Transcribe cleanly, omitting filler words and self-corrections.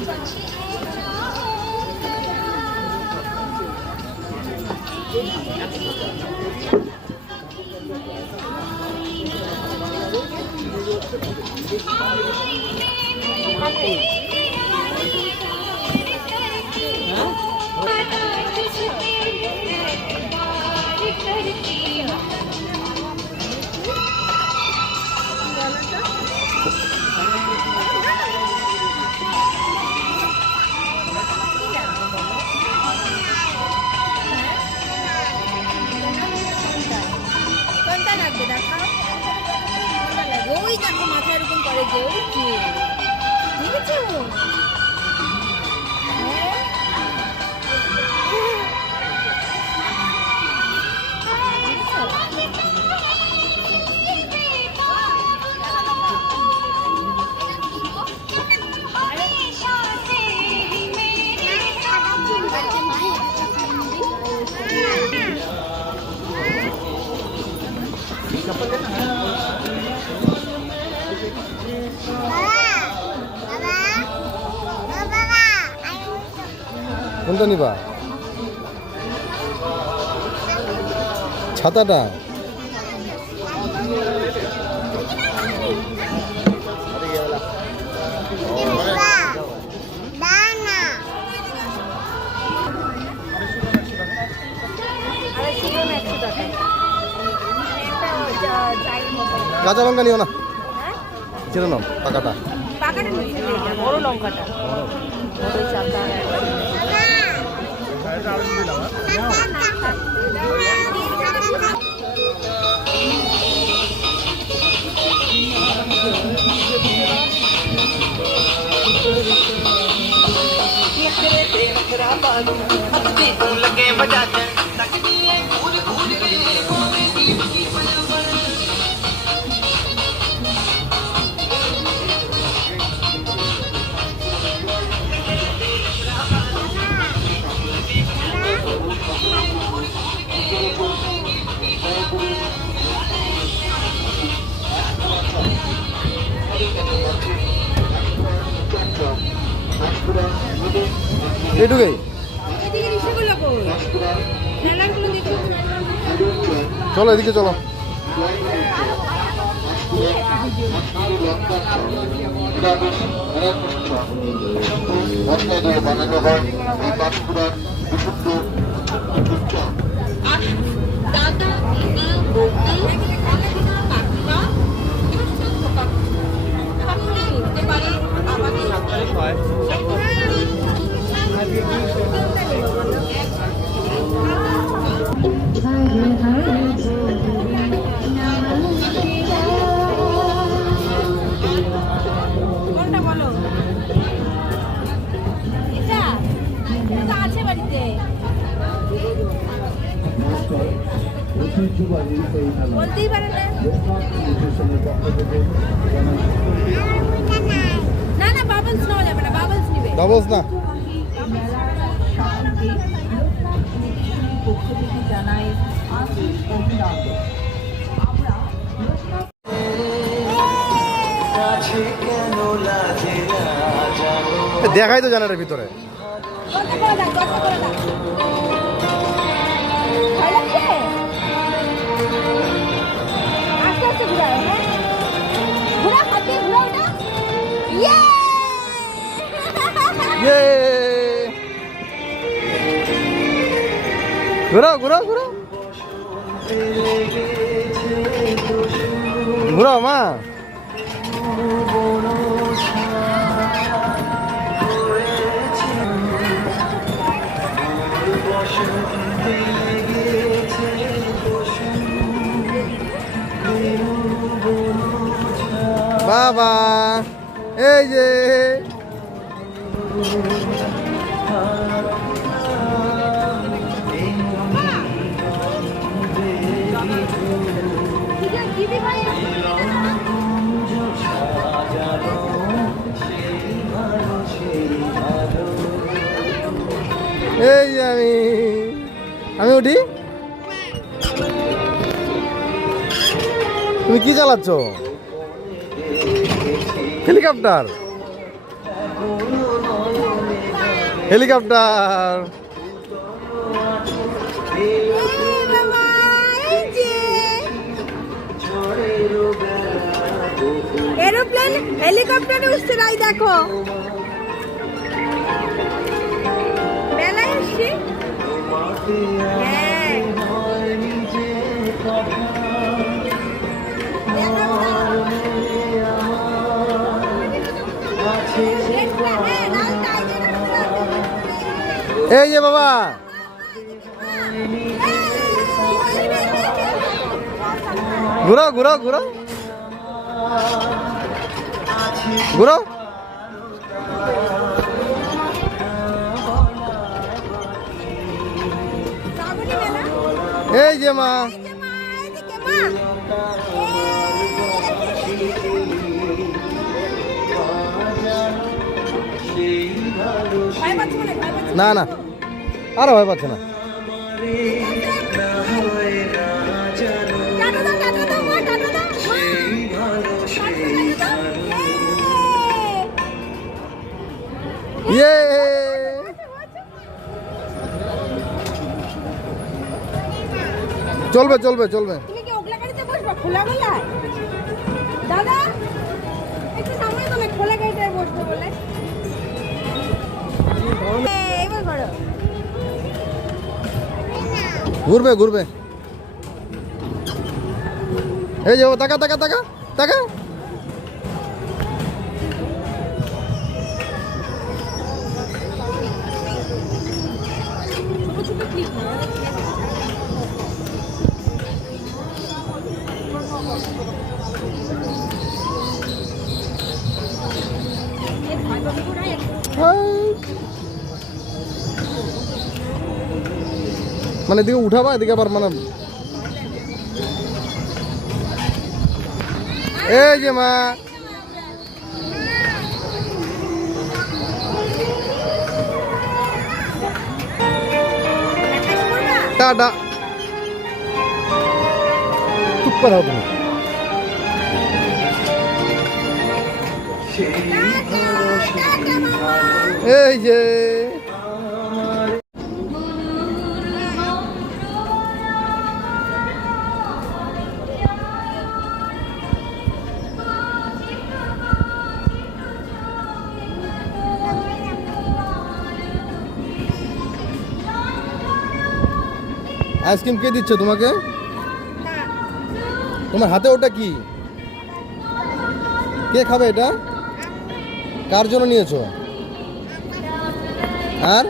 ওই দেখো মাথায় এরকম করে যে ওই কি দেখেছো? কোনটা নিবা? ছাতাটা? কাঁচা লঙ্কা নিও না, ছেড়ে নাও পাকাটা। বড় লঙ্কাটা এটুকুই। চলো এদিকে চলো। বলতেই পারে না, না বাবলস নেওয়া যাবে না, বাবলস নিবে। বাবলস না, দেখাই তো জানার ভিতরে। ঘুরাও ঘুরাও ঘুরাও ঘুরাও মা। বাবা এই যে এই যে আমি উঠি। তুমি কি চালাচ্ছ? হেলিকপ্টার। হেলিকপ্টার। এরোপ্লেন হেলিকপ্টারে উঠছে রাই দেখো বেলায় এসছি হ্যাঁ এই যে বাবা, ঘুরো ঘুরো ঘুরো ঘুরো। এই যে মা, না না আরো ভয় পাচ্ছে না। ইয়ে চলবে চলবে চলবে। তুমি কি ওগলা গাড়িতে বসবা খোলা গলায় দাদা একটু সামনে বলে খোলা গাড়িতে বসবো বলে এবার করো ঘুরবে ঘুরবে। এই যে ও তাকা তাকা তাকা তাকা। ছোট ছোট ক্লিপ মানে এদিকে উঠাবা এদিকে আবার মানে এই যে মা টাটা চুপ করে দাও তুমি। এই যে আইসক্রিম কে দিচ্ছে তোমাকে? তোমার হাতে ওটা কি? কে খাবে এটা? কার জন্য নিয়েছো? আর